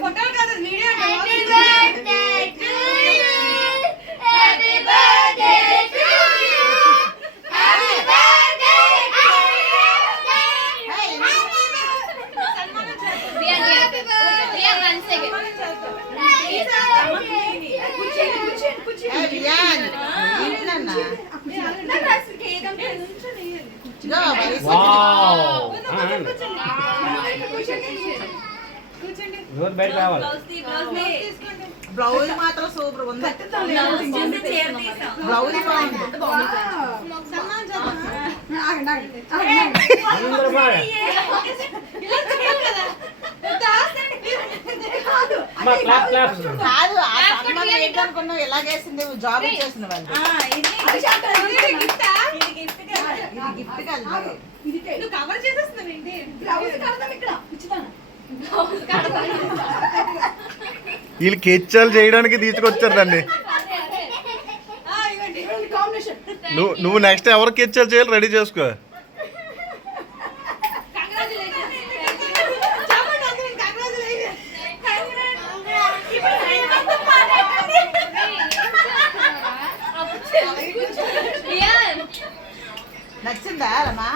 ఫోటోలు కాదు video blouse మాత్రం సూపర్ ఉంది. బ్లౌజ్ కాదు ఏంటనుకున్నావు ఎలాగేసింది జాబ్ చేసిన వాళ్ళు గిఫ్ట్ కాదు కవర్ చేసేస్తున్నావు వీళ్ళు కెచ్చాలు చేయడానికి తీసుకొచ్చారు దాన్ని. నువ్వు నెక్స్ట్ ఎవరు కెచ్చాలు చేయాలి రెడీ చేసుకో. నచ్చిందా రమా?